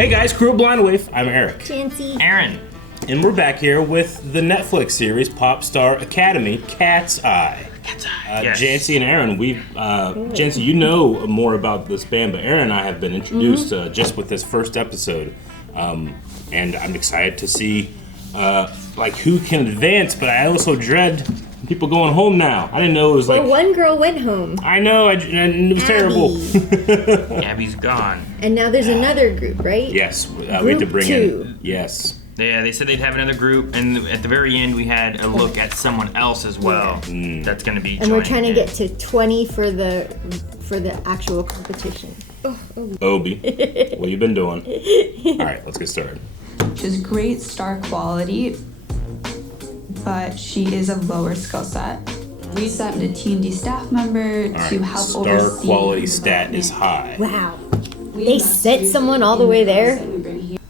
Hey guys, Crew of Blind Wave. I'm Eric. Janci. Aaron. And we're back here with the Netflix series Pop Star Academy, KATSEYE. Yes. Janci and Aaron, Janci, you know more about this band, but Aaron and I have been introduced just with this first episode. And I'm excited to see who can advance, but I also dread people going home now. I didn't know it was Well, one girl went home. I know, and it was terrible. Abby's gone. And now there's another group, right? Yes, we had to bring in. Yes. Yeah, they said they'd have another group, and at the very end we had a look at someone else as well. That's going to be. And we're trying to get to 20 for the actual competition. Obi, what you been doing? All right, let's get started. She's great star quality, but she is of lower skill set. We sent a T&D staff member to help oversee. Star quality stat is high. Wow. They sent someone all the way there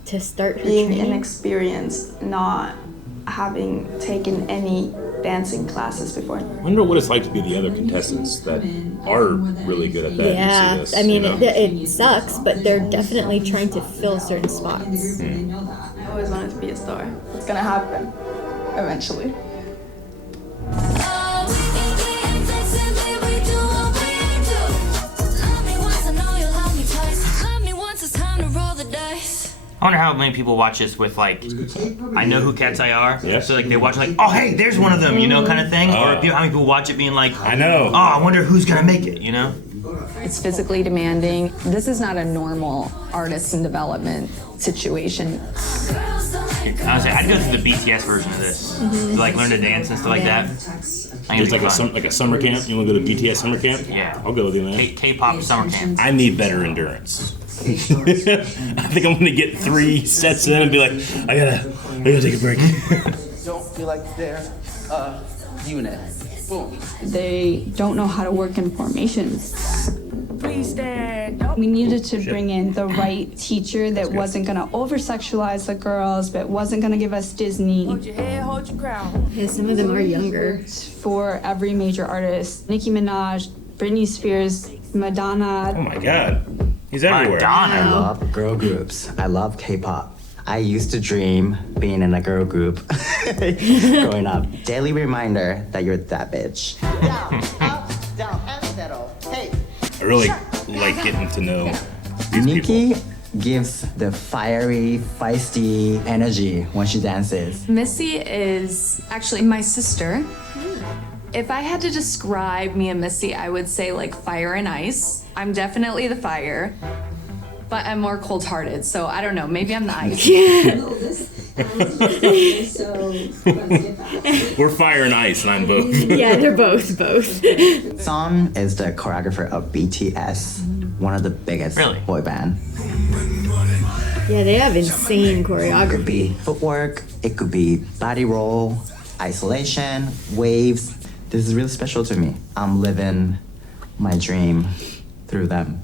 to start her Being training? inexperienced, not having taken any dancing classes before. I wonder what it's like to be the other contestants that are really good at that. Yeah, and see this, I mean, you know? it sucks, but they're definitely trying to fill certain spots. I always wanted to be a star. It's gonna happen eventually. I wonder how many people watch this with I know who KATSEYE are. Yeah. So they watch oh hey, there's one of them, kind of thing. Or how many people watch it being I know. Oh, I wonder who's gonna make it, It's physically demanding. This is not a normal artist in development situation. Honestly, I'd go through the BTS version of this. To, learn to dance and stuff like that. There's a summer camp. You want to go to BTS summer camp? Yeah. I'll go with you, man. K-pop summer camp. I need better endurance. I think I'm gonna get 3 sets in and be like, I gotta take a break. Don't feel like they're a unit. Boom. They don't know how to work in formations. We needed to bring in the right teacher that wasn't going to over-sexualize the girls, but wasn't going to give us Disney. Hold your head, hold your crown. Yeah, some of them are younger. For every major artist, Nicki Minaj, Britney Spears, Madonna. Oh my God, he's everywhere. Madonna. I love girl groups. I love K-pop. I used to dream being in a girl group growing up. Daily reminder that you're that bitch. Down, up, down, and settle. Hey. I really like getting to know these Nikki people. gives the fiery, feisty energy when she dances. Missy is actually my sister. If I had to describe me and Missy, I would say fire and ice. I'm definitely the fire, but I'm more cold-hearted, so I don't know, maybe I'm the ice. We're fire and ice, and I'm both. Yeah, they're both. Son is the choreographer of BTS, one of the biggest boy band. Yeah, they have insane It could choreography. be footwork, it could be body roll, isolation, waves. This is really special to me. I'm living my dream through them.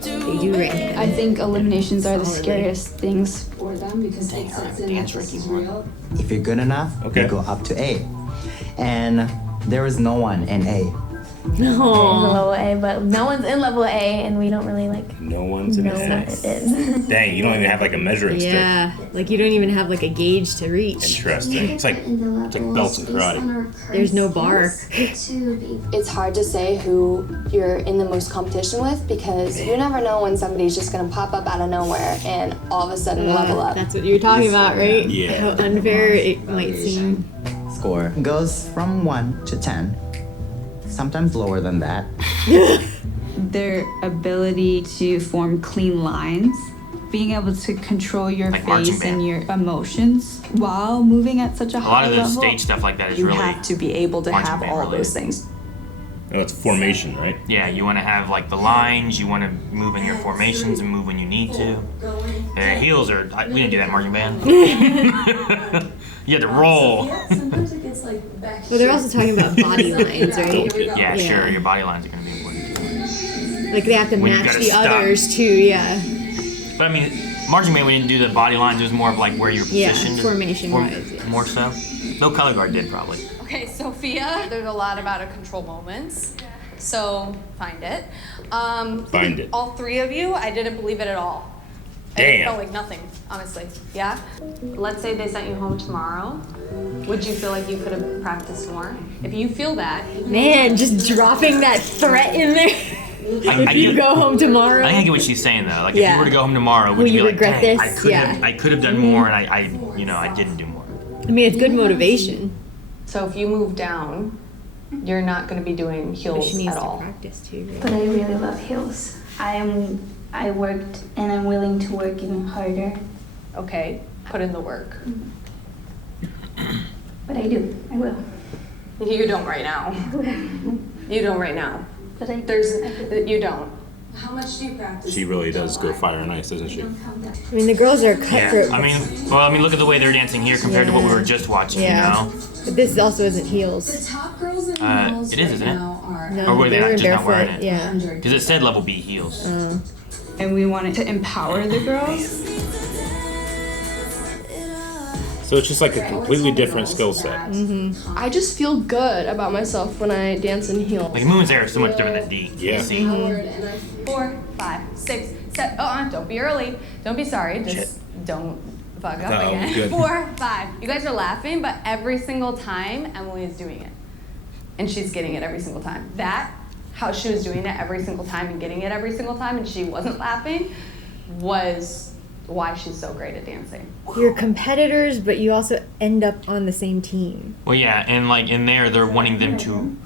They do rank them. I think eliminations are the scariest things for them because it sets in that this is real. If you're good enough, Okay. you go up to A. And there is no one in A. No. Level A, but no one's in level A, and we don't really No one's in know it. what it is. Dang, you don't even have a measuring stick. Yeah, you don't even have a gauge to reach. Interesting. It's like belts and karate. There's no bar. It's hard to say who you're in the most competition with because you never know when somebody's just gonna pop up out of nowhere and all of a sudden level up. That's what you're talking about, right? Yeah. How unfair it might seem. Score goes from 1 to 10. Sometimes lower than that. Their ability to form clean lines, being able to control your marching face band. and your emotions while moving at such a A high lot of the level. stage stuff like that is You really. have to be able to marching have band all related. those things. Oh, it's formation, right? Yeah, you want to have the lines. You want to move in your formations and move when you need to. Heels are. We didn't do that in marching band. You had to roll. Well, they're also talking about body lines, right? Yeah, Yeah. sure. Your body lines are going to be important too. They have to When you match gotta the stop. others too. Yeah. But I mean, marching band, we didn't do the body lines. It was more of where you're Yeah, positioned. formation-wise, yes. More so. No color guard did probably. Okay, Sophia. There's a lot about control moments. So find it. Find it. All three of you, I didn't believe it at all. It Damn. felt like nothing, honestly. Yeah? Let's say they sent you home tomorrow. Would you feel like you could have practiced more? If you feel that. Man, just dropping that threat in there. If you go home tomorrow. I think I get what she's saying though. Like if you were to go home tomorrow, would Will you be you like, regret dang, this? I could have done more, and I didn't do more. I mean, it's good motivation. So if you move down, you're not going to be doing But heels she needs at to all. practice too, right? But I really love heels. I worked and I'm willing to work even harder. Okay, put in the work. But I do. I will. You don't right now. You don't right now. But I You don't. How much do you practice? She really does go fire and ice, doesn't she? I mean, the girls are cutthroat. Yeah. I mean, look at the way they're dancing here compared to what we were just watching. Yeah. You know. But this also isn't heels. Top girls and It is, isn't it? No, Or were they were just not barefoot. wearing it? Yeah. Because it said level B heels. And we wanted to empower the girls. So it's just like a completely different skill set. I just feel good about myself when I dance in heels. Like movements there are so much different than D. Yeah. See? 4, 5, 6, 7. Don't be early. Don't be sorry. Just don't fuck up Oh, again. good. 4, 5. You guys are laughing, but every single time Emily is doing it, and she's getting it every single time. How she was doing it every single time and getting it every single time, and she wasn't laughing, was why she's so great at dancing. You're competitors, but you also end up on the same team. Well, yeah, and like in there, they're wanting them to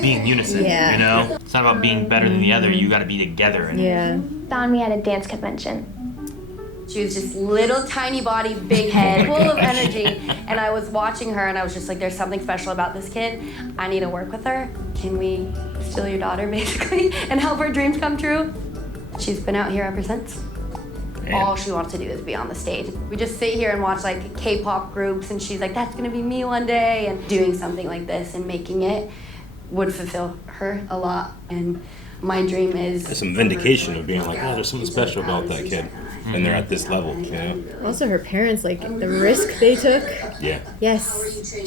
be in unison. Yeah. You know, it's not about being better than the other. You got to be together. And Yeah. found me at a dance convention. She was just little tiny body, big head, full of energy. And I was watching her and I was just like, there's something special about this kid. I need to work with her. Can we steal your daughter basically and help her dreams come true? She's been out here ever since. All she wants to do is be on the stage. We just sit here and watch like K-pop groups and she's like, that's gonna be me one day. And doing something like this and making it would fulfill her a lot. And my dream is... There's some vindication of being like, oh, there's something special about that kid. And they're at this level, you know? Also, her parents, like, the risk they took. Yeah. Yes,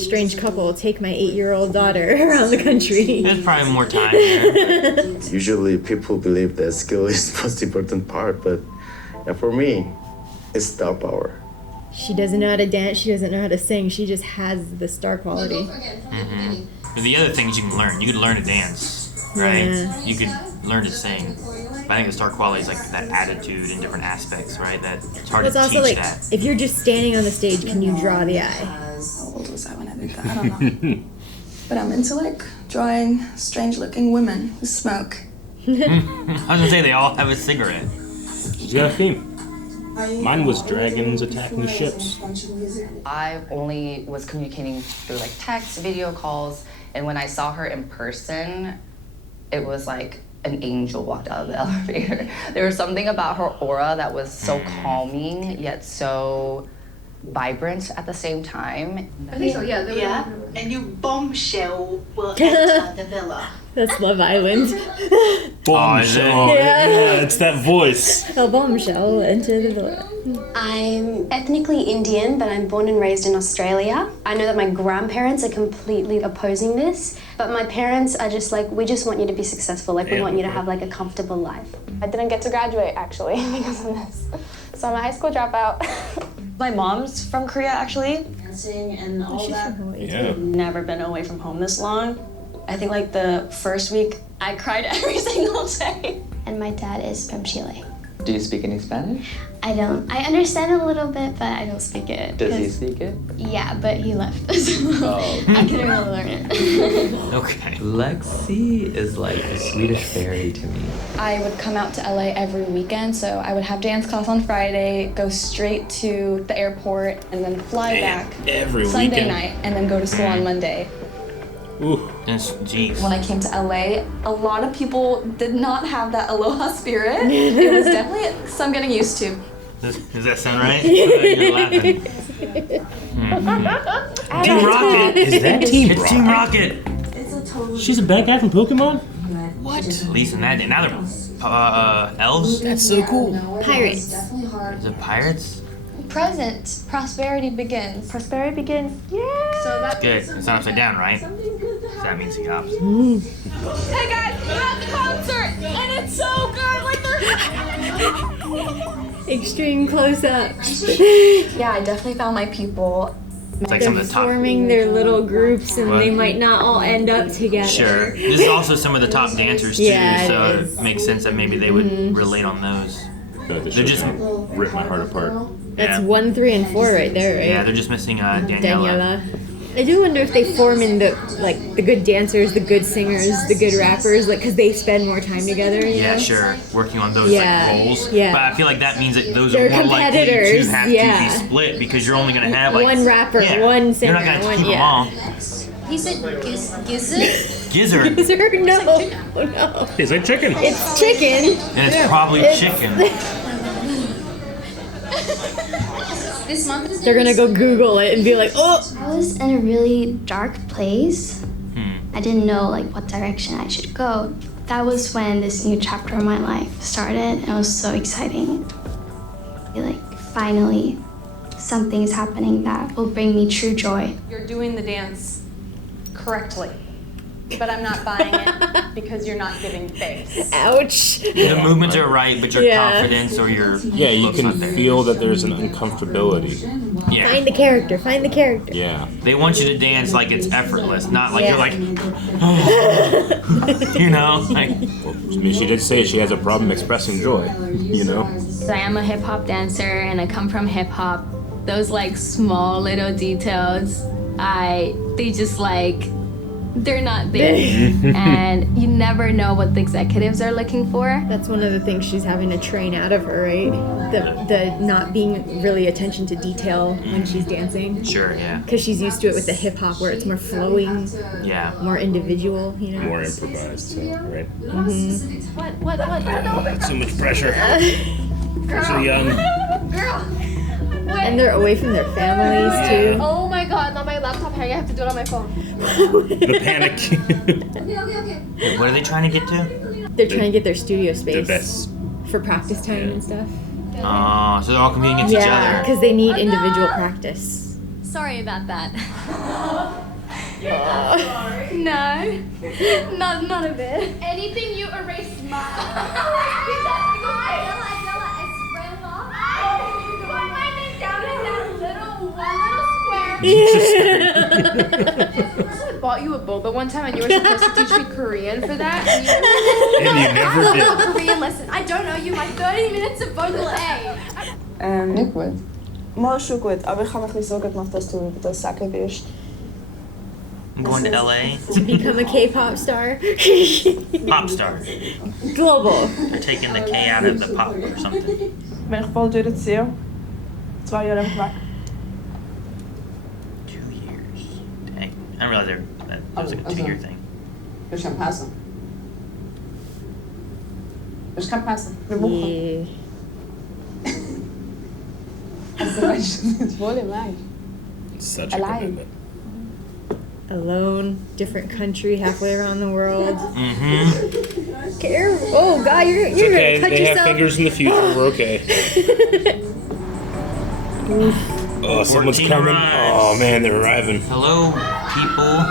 strange couple, take my 8-year-old daughter around the country. There's probably more time there. Usually people believe that skill is the most important part, but for me, it's star power. She doesn't know how to dance, she doesn't know how to sing, she just has the star quality. But the other things you can learn. You could learn to dance, right? Yeah. You could learn to sing. But I think the star quality is like that attitude in different aspects, right? That it's hard It's to also teach like, that. if you're just standing on the stage, can you draw the eye? How old was I when I did that? I don't know. But I'm into like drawing strange looking women who smoke. I was gonna say they all have a cigarette. She's got a theme. Mine was dragons attacking ships. I only was communicating through like text, video calls, and when I saw her in person, it was like an angel walked out of the elevator. There was something about her aura that was so calming, yet so vibrant at the same time. I think so, yeah. Yeah, and you bombshell will enter the villa. That's Love Island. Bombshell. Yeah, it's that voice. A bombshell into the villa. I'm ethnically Indian, but I'm born and raised in Australia. I know that my grandparents are completely opposing this, but my parents are just like, we just want you to be successful. Like, we want you to have like a comfortable life. I didn't get to graduate actually because of this. So I'm a high school dropout. My mom's from Korea actually. Dancing and all that. Yeah. Never been away from home this long. I think like the first week I cried every single day. And my dad is from Chile. Do you speak any Spanish? I don't. I understand a little bit, but I don't speak it. Does he speak it? Yeah, but he left. So Oh. I couldn't really learn it. Okay. Lexi is like a Swedish fairy to me. I would come out to LA every weekend, so I would have dance class on Friday, go straight to the airport, and then fly back every Sunday weekend. night, and then go to school on Monday. Ooh. Jeez. When I came to LA, a lot of people did not have that aloha spirit. It was definitely something I'm getting used to. Does that sound right? You're laughing. Team Rocket. Is that Team It's Rocket? Team Rocket. She's a bad guy from Pokemon? What? At least in that. Now they're elves. That's so cool. Pirates. Is it pirates? Present, prosperity begins. Prosperity begins. Yeah. So that's Good. It's not upside down, right? So that means the opposite. Hey guys, we're at the concert, and it's so good. Like Extreme close-ups. Yeah, I definitely found my people. It's like They're some of the top. forming their little groups, and What? they might not all end up together. Sure. This is also some of the top dancers too, Yeah, it so is. it makes sense that maybe they would relate on those. They're just rip my heart apart. That's 1, 3, and 4 right there, right? Yeah, they're just missing Daniela. Daniela. I do wonder if they form in the good dancers, the good singers, the good rappers, like because they spend more time together. You Yeah, know? sure. Working on those Yeah, like roles. yeah. But I feel like that means that those They're are more likely to competitors, have yeah. to be split because you're only going to have like one rapper, yeah, one singer, You're not going to one keep them all. He said gizzard. Gizzard. Gizzard? No, no. It's like chicken. It's chicken. And it's probably chicken. This month is They're gonna go Google it and be like, oh. I was in a really dark place. I didn't know like what direction I should go. That was when this new chapter of my life started, and it was so exciting. Like finally, something is happening that will bring me true joy. You're doing the dance correctly, but I'm not buying it because you're not giving face. Ouch. The movements are right, but your confidence or your You looks can not there. feel that there's an uncomfortability. Yeah. Find the character. Find the character. Yeah. They want you to dance like it's effortless, not like Yeah. you're like, you know, like. Well, I mean, she did say she has a problem expressing joy. You know. So I am a hip hop dancer and I come from hip hop. Those like small little details, they just like, they're not there. And you never know what the executives are looking for. That's one of the things she's having to train out of her, right? The not being really attention to detail when she's dancing. Sure, yeah. Because she's used to it with the hip hop where it's more flowing, Yeah. more individual, you know? More improvised, so, right? What? That's too much pressure. They're so young. Girl. And they're away from their families too. Oh my god, not my laptop hanging. I have to do it on my phone. The panic. Wait, what are they trying to get to? They're trying to get their studio space The best. for practice time and stuff. Oh, so they're all competing against each Yeah, other. because they need individual practice. Sorry about that. No. Not a bit. Anything you erase I bought you a boba one time and you were supposed to teach me Korean for that. And you never I did. have a Korean lesson. I don't know you. My 30 minutes of vocal A. Liquid. Most liquid, aber ich habe mich so gemacht, dass du das Sache wirst. I'm going to LA. To become a K-pop star. Pop star. Global. They're taking the K out of the pop or something. Ben ik voll door het zeeuw. 2 jaar heb ik weg. 2 years. Dang. I didn't realize that was like a 2-year thing. Ich kann passen. Ich kann passen. Yeah. Het volle mais. Such a Alive. commitment. Alone, different country, halfway around the world. Mm-hmm. Careful. Oh God, you're It's okay. gonna cut They yourself. have fingers in the future. We're okay. Oh, someone's 14 coming. arrives. Oh man, they're arriving. Hello, people.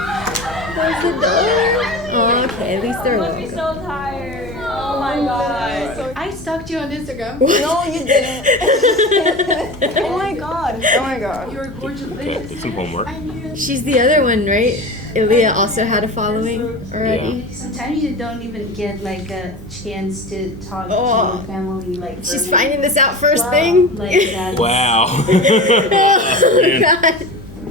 Close the door. Oh, okay, at least they're welcome. so tired. Oh my god. I stalked you on Instagram. No, you didn't. Oh my god. Oh my god. You're gorgeous. Okay, do some homework. She's the other one, right? Ilya also had a following already. Sometimes you don't even get like a chance to talk to your family. Like She's for- finding this out first Wow, thing. like that. Wow. Oh God.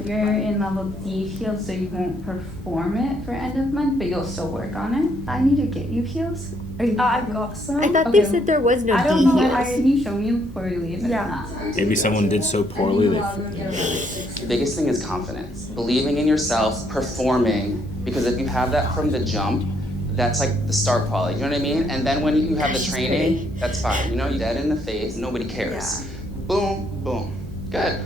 You're in level D heels, so you won't perform it for end of month, but you'll still work on it. I need to get you heels. I've got some. I thought they said there was no I don't D know. heels. Can you show me before you leave? Yeah. Maybe someone did so poorly they. The biggest thing is confidence. Believing in yourself, performing, because if you have that from the jump, that's like the star quality, you know what I mean? And then when you have the training, that's fine. You know, you're dead in the face, nobody cares. Boom, boom. Good.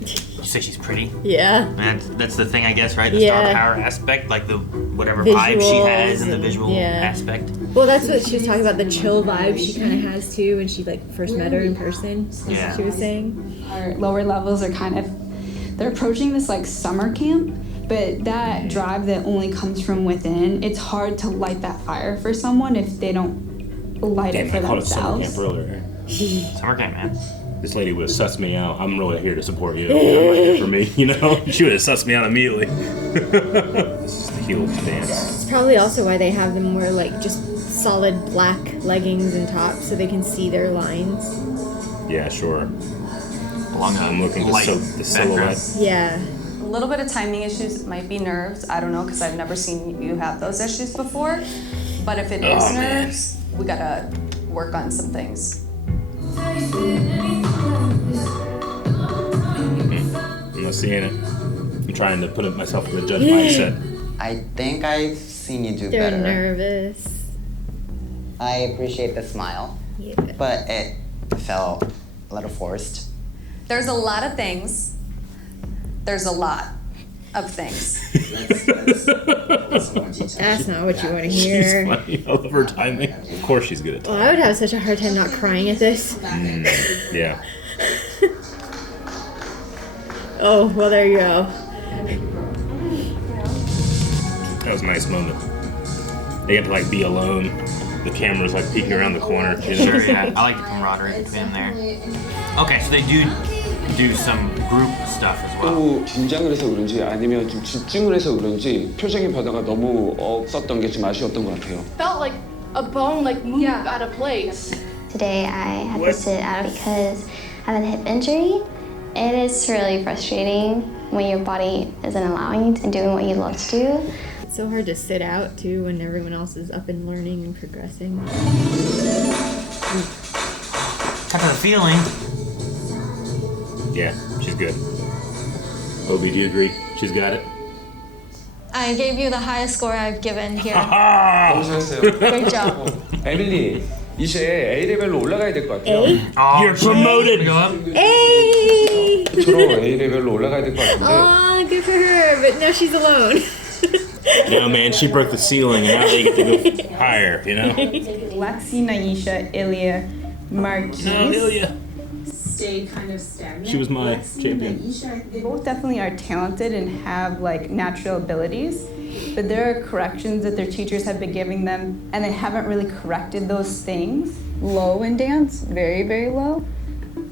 You say she's pretty? Yeah. And that's the thing, I guess, right? The Yeah. star power aspect, like the whatever vibe she has and the visual aspect. Well, that's what she was talking about, the chill vibe she kind of has too when she like first met her in person. That's what she was saying. Our lower levels are kind of, they're approaching this like summer camp, But that drive that only comes from within, it's hard to light that fire for someone if they don't light it for I called it summer camp themselves. earlier. Summer camp, man. This lady would have sussed me out. I'm really here to support you. That might be for me, you know? She would have sussed me out immediately. This is the heels dance. It's probably also why they have them wear like just solid black leggings and tops so they can see their lines. Yeah, sure. I'm looking to the silhouette. Yeah. A little bit of timing issues, might be nerves. I don't know, because I've never seen you have those issues before. But if it is nerves, we gotta work on some things. I'm not seeing it. I'm trying to put myself in the judge mindset. I think I've seen you do They're better. nervous. I appreciate the smile, but it felt a little forced. There's a lot of things. There's a lot of things. That's not what you want to She's hear. funny. I love her timing. Of course she's good at Well, timing. I would have such a hard time not crying at this. Yeah. Oh, well, there you go. That was a nice moment. They get to like be alone. The camera's like peeking around the corner. You know? Sure, yeah. I like the camaraderie between them there. Okay, so they do some group stuff as well. 또 긴장을 해서 그런지 아니면 좀 집중을 해서 그런지 표정의 변화가 너무 없었던 게 좀 아쉬웠던 것 같아요. Felt like a bone like moved out of place. Today I had to sit out because I have a hip injury. It is really frustrating when your body isn't allowing you to do what you love to do. It's so hard to sit out too when everyone else is up and learning and progressing. Type of feeling. Yeah, she's good. Obi, do you agree? She's got it? I gave you the highest score I've given here. 너무 잘했어요. Great job. 에밀리, 이제 A 레벨로 올라가야 될 것 같아요. You're promoted. Hey! 저로 A 레벨로 올라가야 될 것 같은데. Aw, good for her, but now she's alone. No, man, she broke the ceiling and now they get to go higher, you know? Lexi, Naisha, Ilya, Marquise. No, Ilya. Stay kind of stagnant. She was my champion. They both definitely are talented and have like natural abilities, but there are corrections that their teachers have been giving them, and they haven't really corrected those things. Low in dance, very, very low.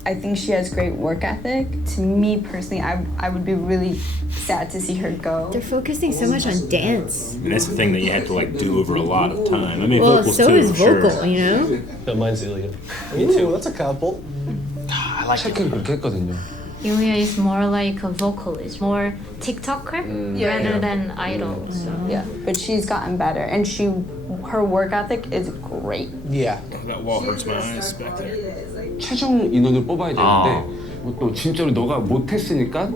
I think she has great work ethic. To me personally, I would be really sad to see her go. They're focusing so much on dance. And that's the thing that you have to like do over a lot of time. I mean, Well, vocals so too, is vocal, sure. you know? No, mine's Ilya. Me too. That's a couple. I like 체크를 그렇게 했거든요. Yulia is more like a vocalist, more TikToker rather than idol. So. Yeah, but she's gotten better, and her work ethic is great. Yeah. That wall hurts my eyes back there. 최종 인원을 뽑아야 되는데 또 진짜로 너가 못했으니까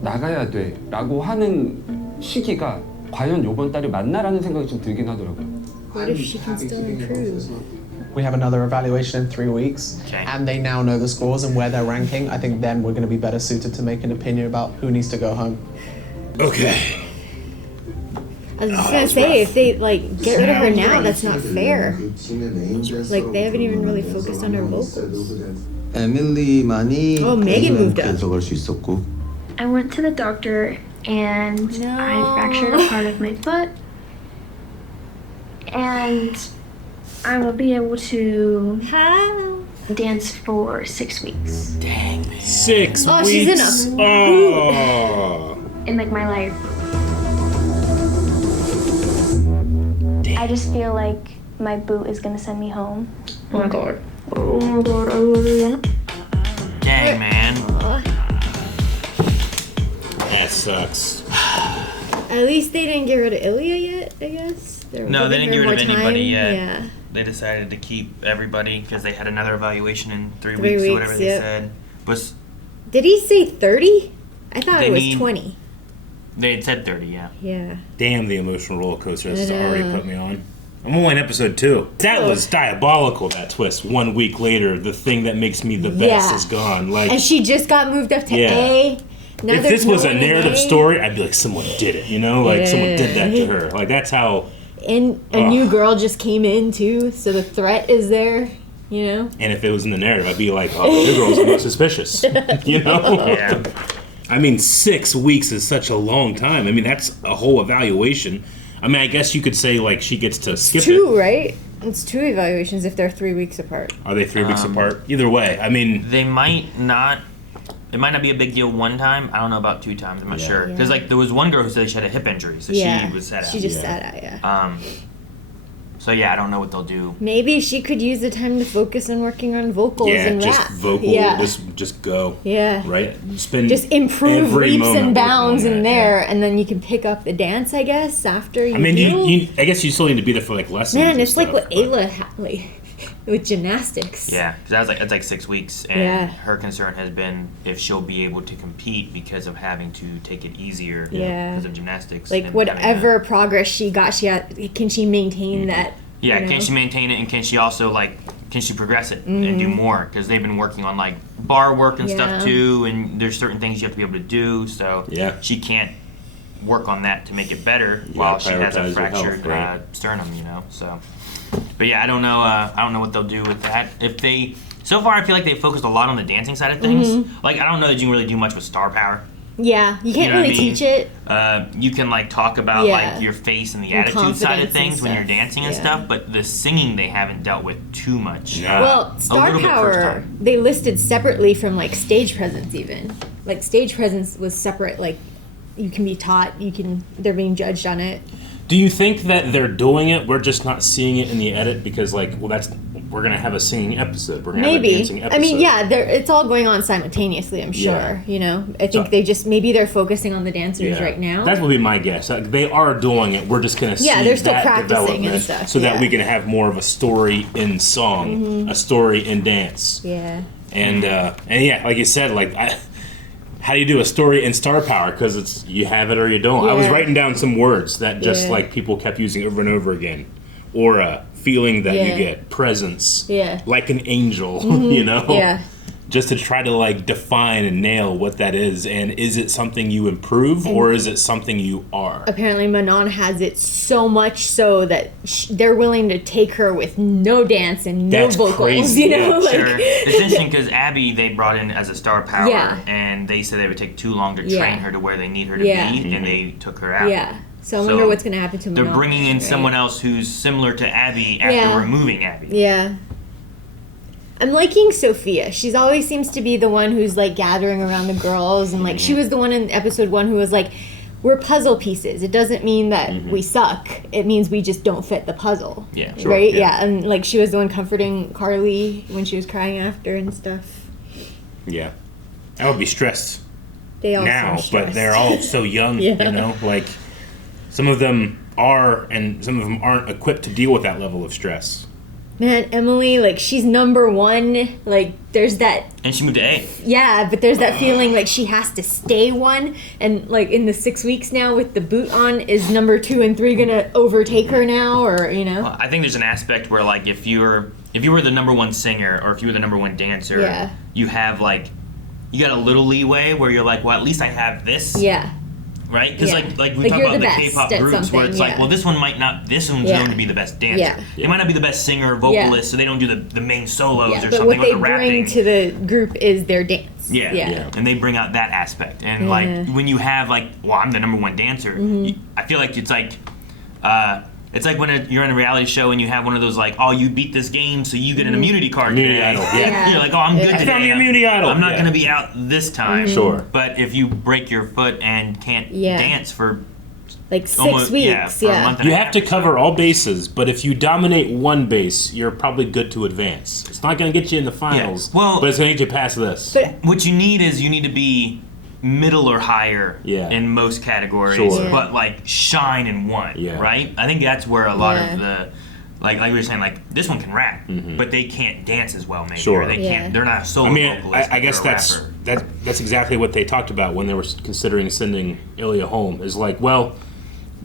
나가야 돼라고 하는 시기가 과연 이번 달에 맞나라는 생각이 좀 들긴 하더라고요. What if she can still improve? We have another evaluation in 3 weeks, and they now know the scores and where they're ranking. I think then we're going to be better suited to make an opinion about who needs to go home. Okay. I was just gonna say, if they like get rid of her now, that's not fair. Like they haven't even really focused on her vocals. 에밀리만이 Oh, Megan moved up. 들어갈 수 있었고. I went to the doctor and I fractured a part of my foot. And I will be able to dance for 6 weeks. Dang, man. 6 Oh, weeks. she's in a Oh. In like my life. I just feel like my boot is gonna send me home. Oh my god. Oh my god, I really am. Dang, man. That sucks. At least they didn't get rid of Ilya yet, I guess. No, they didn't get rid of anybody yet. Yeah. They decided to keep everybody because they had another evaluation in 3 3 weeks or weeks, whatever they yep. said. Was Did he say 30? I thought They it was need- 20. they had said 30, yeah. Yeah. Damn, the emotional roller coaster this has I know. already put me on. I'm only in episode 2. That was diabolical, that twist. 1 week later, the thing that makes me the best Yeah. is gone. Like, And she just got moved up to Yeah. A. Now if there's this was no a one in narrative A. story, I'd be like, someone did it, you know? Like, someone did that to Yeah. her. Like, that's how... And a new girl just came in too, so the threat is there, you know? And if it was in the narrative, I'd be like, oh, the new girl's the most suspicious. You know? Yeah. I mean, 6 weeks is such a long time. I mean, that's a whole evaluation. I mean, I guess you could say, like, she gets to skip Two, it. right? It's 2 evaluations if they're 3 weeks apart. Are they 3 weeks apart? Either way, I mean... They might not... It might not be a big deal one time. I don't know about 2 times. I'm not sure. Because, like, there was one girl who said she had a hip injury, so she was sat out. She just sat out, yeah. So, yeah, I don't know what they'll do. Maybe she could use the time to focus on working on vocals and just rap. vocal. Yeah. Just go. Yeah. Right? Spend Just improve every leaps moment and bounds working on in that, there, and then you can pick up the dance, I guess, after you I mean, heal. I guess you still need to be there for, like, lessons. Man, and it's like stuff, what Ayla had, like, with gymnastics. Yeah, because that's like 6 weeks, and her concern has been if she'll be able to compete because of having to take it easier because of gymnastics. Like, and whatever progress she got, can she maintain that? Yeah, you know? can she maintain it, and can she also, like, can she progress it and do more? Because they've been working on, like, bar work and stuff, too, and there's certain things you have to be able to do, so she can't work on that to make it better while she has a fractured sternum, you know, so. But, yeah, I don't know what they'll do with that. If they... So far, I feel like they focused a lot on the dancing side of things. Like, I don't know that you can really do much with star power. Yeah, you can't really teach it. You can, like, talk about like your face and the attitude side of things when you're dancing and stuff, but the singing they haven't dealt with too much. Well, star power they listed separately from like stage presence even. Like stage presence was separate. Like you can be taught. They're being judged on it. Do you think that they're doing it? We're just not seeing it in the edit because, like, we're gonna have a singing episode. We're gonna have a dancing episode. I mean, yeah, it's all going on simultaneously. I'm sure. Yeah. You know, I think maybe they're focusing on the dancers right now. That would be my guess. Like, they are doing it. We're just gonna see they're still that practicing and development stuff, so that we can have more of a story in song, a story in dance. Yeah. And yeah, like you said, like how do you do a story in star power? Because it's you have it or you don't. I was writing down some words that just like people kept using over and over again. Aura, feeling that you get, presence, like an angel, you know? Yeah. Just to try to like define and nail what that is, and is it something you improve or is it something you are? Apparently Manon has it so much so that they're willing to take her with no dance and no vocals, crazy. you know? Like, Sure. It's interesting because Abby they brought in as a star power, and they said they would take too long to train her to where they need her to be, and they took her out. Yeah. So I wonder what's going to happen to Manon. They're bringing in someone else who's similar to Abby after removing Abby. Yeah. I'm liking Sophia. She's always seems to be the one who's like gathering around the girls, and like she was the one in episode 1 who was like, we're puzzle pieces. It doesn't mean that we suck. It means we just don't fit the puzzle. Yeah. Sure, right? Yeah. And like she was the one comforting Carly when she was crying after and stuff. Yeah. I would be stressed They all now, seem stressed. but they're all so young, you know? Like, some of them are and some of them aren't equipped to deal with that level of stress. Man, Emily, like, she's number 1. Like, there's that... And she moved to A. Yeah, but there's that feeling like she has to stay 1. And, like, in the 6 weeks now with the boot on, is number 2 and 3 gonna overtake her now? Or, you know? Well, I think there's an aspect where, like, if you were the number 1 singer or if you were the number 1 dancer, you have, like, you got a little leeway where you're like, well, at least I have this. Yeah. Right? Because like we talk about the K-pop groups where it's like, well, this one's known to be the best dancer. Yeah. They might not be the best singer or vocalist, so they don't do the main solos or but something. what they the rapping. bring to the group is their dance. Yeah. And they bring out that aspect. And like when you have like, well, I'm the number 1 dancer. I feel like it's like when you're in a reality show and you have one of those like, oh, you beat this game, so you get an immunity card today. Idol. You're like, oh, I'm good today. I found the immunity idol. I'm not going to be out this time. Sure. But if you break your foot and can't dance for like 6 weeks, for a month and you a have half. to cover all bases, but if you dominate one base, you're probably good to advance. It's not going to get you in the finals, but it's going to get you past this. But what you need to be middle or higher in most categories, but like shine in one, right? I think that's where a lot of the like we were saying, like this one can rap, but they can't dance as well, maybe. Or they can't. They're not a solo vocalist. I guess that's exactly what they talked about when they were considering sending Ilya home. Is like, well,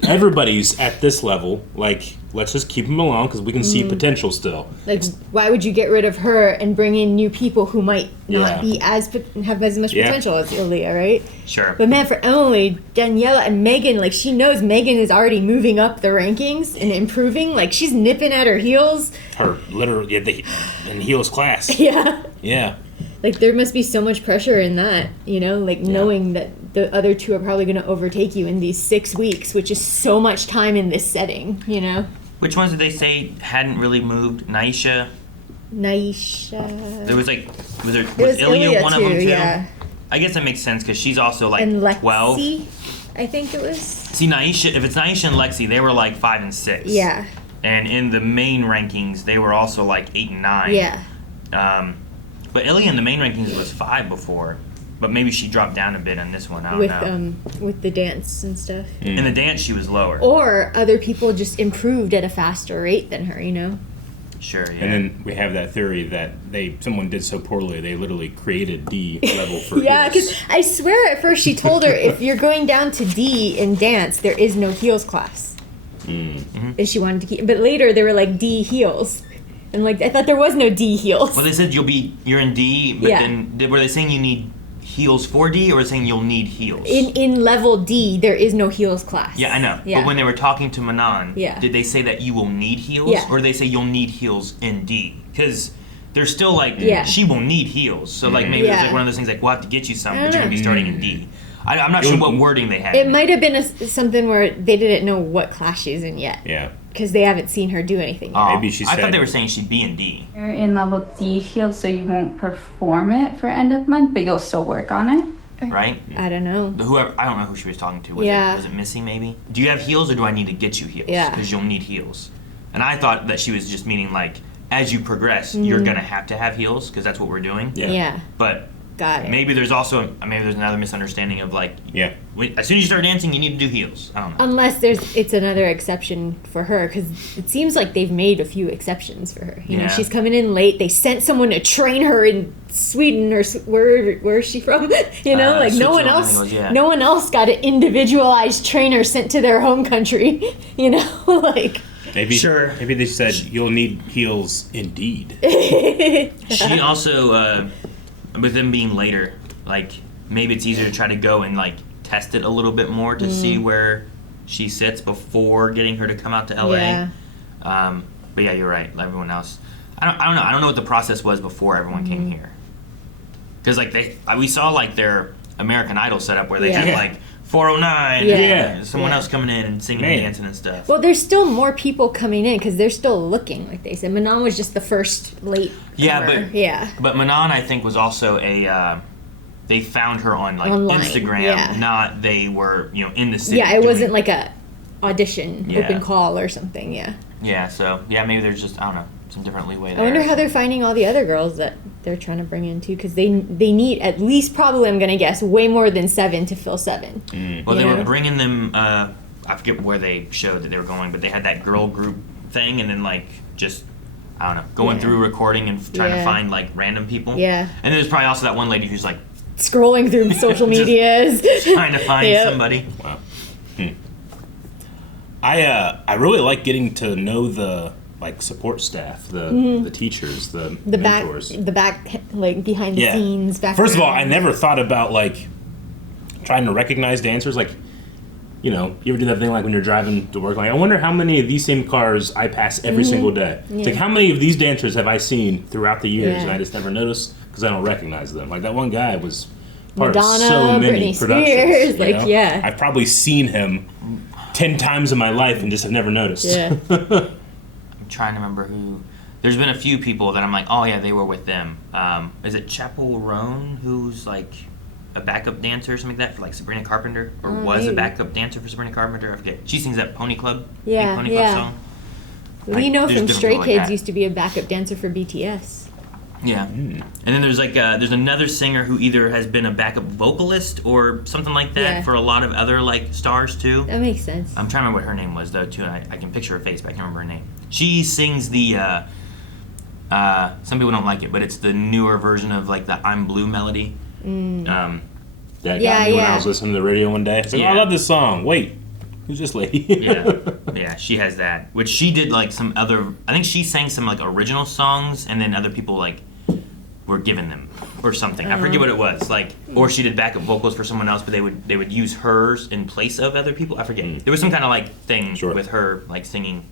everybody's at this level. Like, let's just keep them along because we can see potential still. Like, why would you get rid of her and bring in new people who might not be have as much potential as Ilya, right? Sure. But man, for Emily, Daniela, and Megan, like she knows Megan is already moving up the rankings and improving. Like she's nipping at her heels. Her literally in heels class. Yeah. Yeah. Like, there must be so much pressure in that, you know, like knowing that the other two are probably going to overtake you in these 6 weeks, which is so much time in this setting, you know? Which ones did they say hadn't really moved? Naisha? There was like, was Ilya one of them too? Yeah. I guess that makes sense because she's also like And 12. Lexi, I think it was. See, Naisha, if it's Naisha and Lexi, they were like 5 and 6. Yeah. And in the main rankings, they were also like 8 and 9. Yeah. But Ilya in the main rankings was 5 before. But maybe she dropped down a bit on this one. I don't know. With the dance and stuff. In the dance, she was lower. Or other people just improved at a faster rate than her, you know? Sure, yeah. And then we have that theory that someone did so poorly, they literally created D level for Yeah, heels. because I swear at first she told her, if you're going down to D in dance, there is no heels class. And she wanted to keep, but later they were like D heels. And like, I thought there was no D heels. Well, they said you're in D, but then were they saying you need heels for D, or saying you'll need heels? In level D, there is no heels class. Yeah, I know. Yeah. But when they were talking to Manon, Yeah. did they say that you will need heels, Yeah. or did they say you'll need heels in D? Because they're still like, Yeah. she will need heels. So like maybe it's Yeah. like one of those things like, we'll have to get you some, I but don't you're going to be know. starting in D. I'm not sure what wording they had. It might have been something where they didn't know what class she's in yet. Yeah. Because they haven't seen her do anything yet. Oh, I thought they were saying she'd be in D. You're in level D heels, so you won't perform it for end of month, but you'll still work on it. Right? I don't know. Whoever, I don't know who she was talking to. Was Yeah. it Missy maybe? Do you have heels, or do I need to get you heels? Yeah. Because you'll need heels. And I thought that she was just meaning like, as you progress, you're Mhm. gonna have to have heels because that's what we're doing. Yeah. But Got it. maybe there's another misunderstanding of like, as soon as you start dancing, you need to do heels. I don't know. Unless it's another exception for her, because it seems like they've made a few exceptions for her. You know, Yeah. she's coming in late. They sent someone to train her in Sweden or where is she from? You know, like no one Switzerland, I else. think it was, yeah. No one else got an individualized trainer sent to their home country. You know, like. Maybe they said you'll need heels indeed. She also, with them being later, like maybe it's easier to try to go and like test it a little bit more to see where she sits before getting her to come out to LA. Yeah. But yeah, you're right. Like everyone else, I don't know. I don't know what the process was before everyone came here. Because like we saw like their American Idol setup where they had like 409, and someone else coming in and singing and dancing and stuff. Well, there's still more people coming in because they're still looking, like they said. Manon was just the first late. comer. But Manon, I think, was also they found her on like Online, Instagram, not they were in the city. Yeah, it wasn't like a audition, Yeah. open call or something. Yeah. Yeah, so maybe there's just I don't know some different leeway there. I wonder how they're finding all the other girls that they're trying to bring in too, because they need at least, probably I'm gonna guess, way more than 7 to fill 7. Well, they were bringing them. I forget where they showed that they were going, but they had that girl group thing, and then like just I don't know, going through recording and trying to find like random people. Yeah. And there's probably also that one lady who's like scrolling through social medias, trying to find somebody. Wow. I really like getting to know the like support staff, the teachers, the mentors. back like behind the scenes. First of all, I never thought about like trying to recognize dancers. Like, you ever do that thing like when you're driving to work? Like, I wonder how many of these same cars I pass every single day. It's like, how many of these dancers have I seen throughout the years, and I just never noticed because I don't recognize them. Like that one guy was part Madonna, of so many Britney productions. Spears, I've probably seen him 10 times in my life and just have never noticed. Yeah. I'm trying to remember who. There's been a few people that I'm like, oh yeah, they were with them. Is it Chapel Roan, who's like a backup dancer or something like that for like Sabrina Carpenter, or was a maybe. backup dancer for Sabrina Carpenter? I forget. She sings that Pony Club. Yeah, Pony Club song. Lino there's from different Stray people like Kids that. used to be a backup dancer for BTS. Yeah. And then there's like there's another singer who either has been a backup vocalist or something like that Yeah. for a lot of other like stars too. That makes sense. I'm trying to remember what her name was though too. I can picture her face, but I can't remember her name. She sings the some people don't like it, but it's the newer version of like the I'm Blue melody. That got me when I was listening to the radio one day. I said, oh, I love this song. Wait, who's this lady? Yeah, she has that. Which she did like some other. I think she sang some like original songs, and then other people like were given them or something. I forget what it was. Like, or she did backup vocals for someone else, but they would use hers in place of other people. I forget. There was some kind of like thing with her like singing.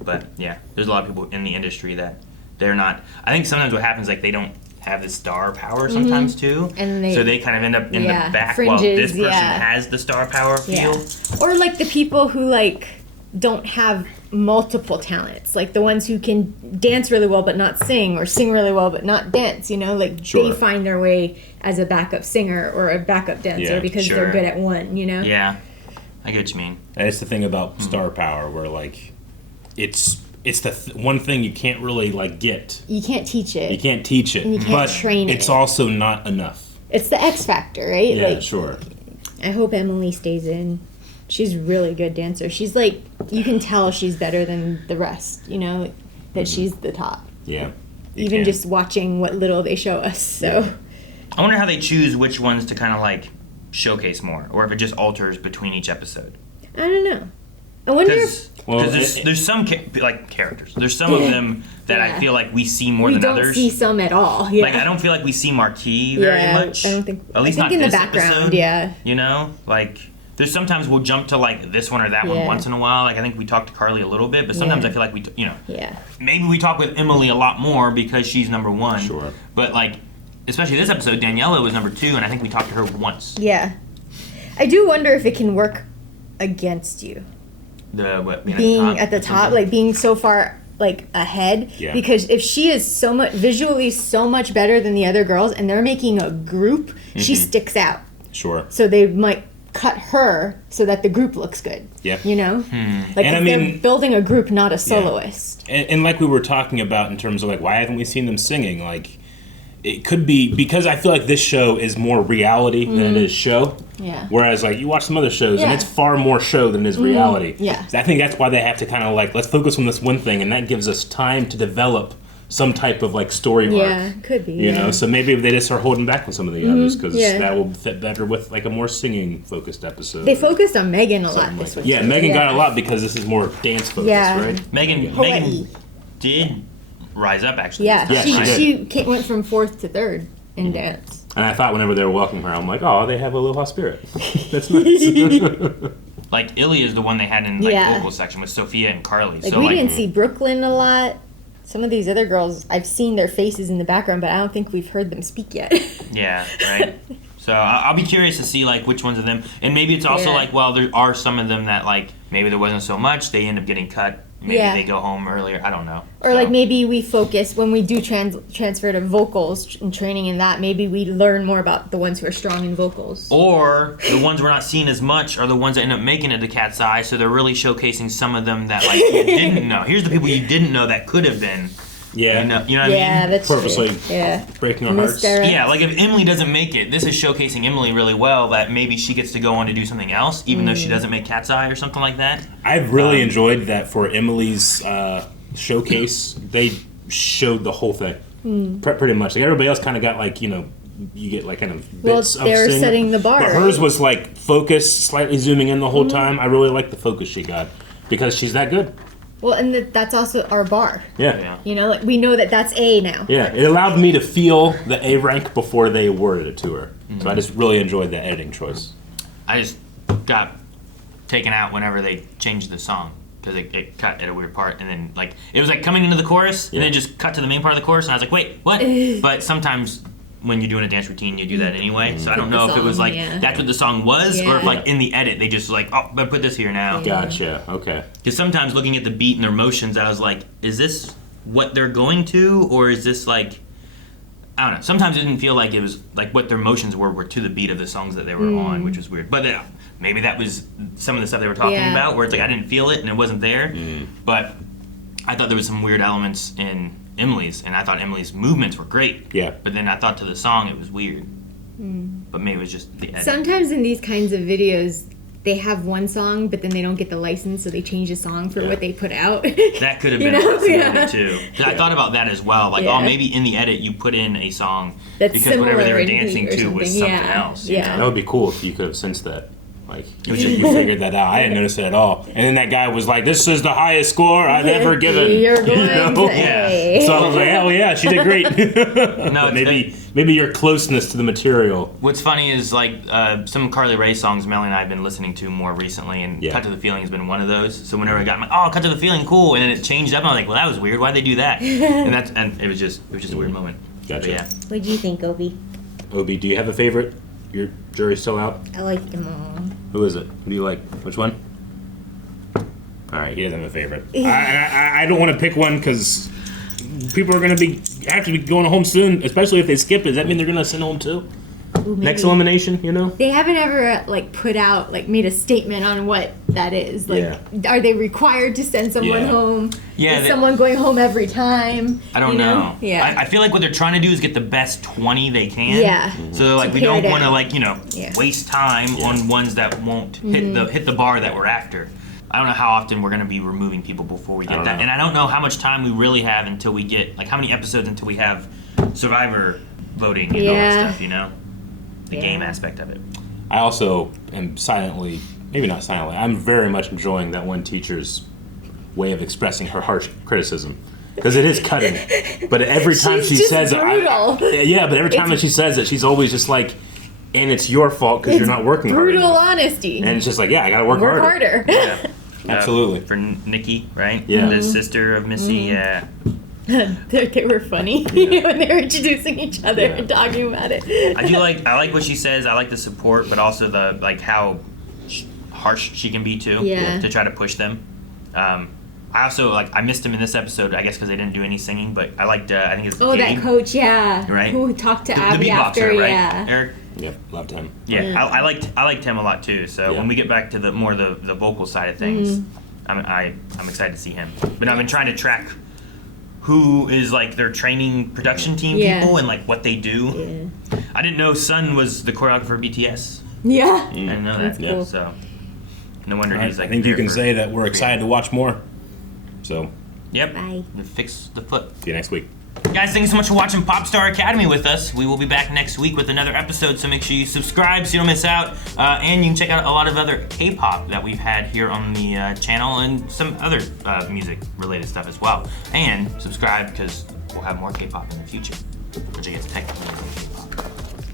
But yeah, there's a lot of people in the industry that they're not. I think sometimes what happens like they don't have the star power sometimes too, and so they kind of end up in the back fringes, while this person has the star power feel. Or like the people who like don't have multiple talents, like the ones who can dance really well but not sing, or sing really well but not dance, you know, like they find their way as a backup singer or a backup dancer because they're good at one, you know. Yeah, I get what you mean. And it's the thing about star power where like it's the one thing you can't really like get. You can't teach it. You can't teach it. And you can't but train it. It's also not enough. It's the X factor, right? Yeah, like, sure. I hope Emily stays in. She's a really good dancer. She's like, you can tell she's better than the rest, you know, that she's the top. Yeah. Even just watching what little they show us, so. I wonder how they choose which ones to kind of like showcase more, or if it just alters between each episode. I don't know. I wonder if... Because there's some like characters. There's some of them that I feel like we see more than others. We don't see some at all. Yeah. Like I don't feel like we see Marquis very much. I don't think. At least I think not in this the background. episode, Yeah. You know, like there's sometimes we'll jump to like this one or that one once in a while. Like I think we talked to Carly a little bit, but sometimes I feel like we, maybe we talk with Emily a lot more because she's number one. Sure. But like, especially this episode, Daniela was number 2, and I think we talked to her once. Yeah. I do wonder if it can work against you. Being at the top, like being so far like ahead, because if she is so much visually so much better than the other girls and they're making a group, she sticks out. Sure. So they might cut her so that the group looks good. Yeah. You know? Like And they're building a group, not a soloist. And like we were talking about in terms of like why haven't we seen them singing? Like it could be because I feel like this show is more reality than it is show. Yeah. Whereas like you watch some other shows and it's far more show than it is reality. Yeah. So I think that's why they have to kind of like let's focus on this one thing, and that gives us time to develop some type of like story arc. Yeah, could be. You know, so maybe they just are holding back on some of the others because that will fit better with like a more singing focused episode. They focused on Megan a lot this week. Yeah, Megan got a lot because this is more dance focused, right? Megan did rise up actually. Yeah, Yeah, she went from 4th to 3rd in dance. And I thought whenever they were welcoming her, I'm like, oh, they have Aloha spirit. That's nice. Like Illy is the one they had in like vocal section with Sophia and Carly. Like so we like didn't see Brooklyn a lot. Some of these other girls, I've seen their faces in the background, but I don't think we've heard them speak yet. Yeah, right. So I'll be curious to see like which ones of them, and maybe it's also like, well, there are some of them that like maybe there wasn't so much, they end up getting cut. Maybe they go home earlier. I don't know. Or like maybe we focus when we do transfer to vocals and training in that. Maybe we learn more about the ones who are strong in vocals. Or the ones we're not seeing as much are the ones that end up making it to KATSEYE. So they're really showcasing some of them that like you didn't know. Here's the people you didn't know that could have been. Yeah. You know what I mean? Yeah, that's purposely true. breaking our hearts. Yeah, like if Emily doesn't make it, this is showcasing Emily really well that maybe she gets to go on to do something else, even though she doesn't make KATSEYE or something like that. I've really enjoyed that for Emily's showcase. They showed the whole thing, pretty much. Like everybody else kind of got like, you know, you get like kind of bits of they're singing. setting the bar. But hers was like focused, slightly zooming in the whole time. I really like the focus she got because she's that good. Well, and that's also our bar. Yeah. You know, like we know that that's A now. Yeah, it allowed me to feel the A rank before they awarded it to her. So I just really enjoyed that editing choice. I just got taken out whenever they changed the song because it cut at a weird part, and then like it was like coming into the chorus and then it just cut to the main part of the chorus, and I was like, wait, what? But sometimes when you're doing a dance routine, you do that anyway. So I don't know if it was like that's what the song was, or if like in the edit they just like, oh, but put this here now. Gotcha. Okay. Because sometimes looking at the beat and their motions, I was like, is this what they're going to, or is this like, I don't know. Sometimes it didn't feel like it was like what their motions were to the beat of the songs that they were on, which was weird. But maybe that was some of the stuff they were talking about, where it's like I didn't feel it and it wasn't there. But I thought there was some weird elements in Emily's, and I thought Emily's movements were great. Yeah. But then I thought to the song it was weird. But maybe it was just the edit. Sometimes in these kinds of videos, they have one song, but then they don't get the license, so they change the song for what they put out. That could have been a possibility too. 'Cause I thought about that as well. Like, oh, Yeah. maybe in the edit you put in a song That's because whatever they similar were in dancing beat or to was something. something Yeah. else. Yeah. That would be cool if you could have sensed that. Like, you figured that out. I didn't notice it at all. And then that guy was like, this is the highest score I've ever given. You're going to A. So I was like, hell yeah, she did great. No, maybe your closeness to the material. What's funny is like some Carly Rae songs Melly and I have been listening to more recently, and Cut to the Feeling has been one of those. So whenever I got, I'm like, oh, Cut to the Feeling, cool, and then it changed up, and I'm like, well, that was weird. Why'd they do that? and it was just a weird moment. Gotcha. Yeah. What do you think, Obi? Obi, do you have a favorite? Your jury's still out? I like them all. Who is it? Who do you like? Which one? All right, he doesn't have a favorite. I don't want to pick one because people are going to have to be going home soon, especially if they skip it. Does that mean they're going to send home too? Ooh, Next elimination, you know? They haven't ever put out made a statement on what that is. Are they required to send someone home? Yeah, is someone going home every time? I don't know. Yeah. I feel like what they're trying to do is get the best 20 they can. Yeah. So we don't want Yeah. to waste time on ones that won't hit the bar that we're after. I don't know how often we're going to be removing people before we get that. And I don't know how much time we really have until we get, how many episodes until we have Survivor voting and all that stuff, you know? The game aspect of it. I also am maybe not silently, I'm very much enjoying that one teacher's way of expressing her harsh criticism. Because it is cutting. But every time she says it, but every time that she says it, she's always just like, and it's your fault because you're not working hard. Brutal honesty. And it's just like, I gotta work harder. Yeah. Absolutely. For Nikki, right? Yeah. The sister of Missy, yeah. They were funny when they were introducing each other and talking about it. I like what she says. I like the support, but also the how harsh she can be too. Yeah. To try to push them. I also I missed him in this episode, I guess because they didn't do any singing, but I liked I think it's Gabe, that coach, right? Who talked to the Abby beatboxer, after, right? Eric. Yep, loved him. Yeah, I liked him a lot too. So when we get back to the vocal side of things, I'm excited to see him. But I've been trying to track who is their training production team people and what they do. Yeah. I didn't know Sun was the choreographer of BTS. Yeah. I didn't know that. Cool. So no wonder he's I think you can say that we're excited to watch more. So. Yep. Bye. Fix the foot. See you next week. Guys, thanks so much for watching Popstar Academy with us. We will be back next week with another episode, so make sure you subscribe so you don't miss out. And you can check out a lot of other K-pop that we've had here on the channel and some other music-related stuff as well. And subscribe because we'll have more K-pop in the future, which I guess technically isn't K-pop.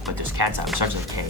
But there's KATSEYE, which starts with K.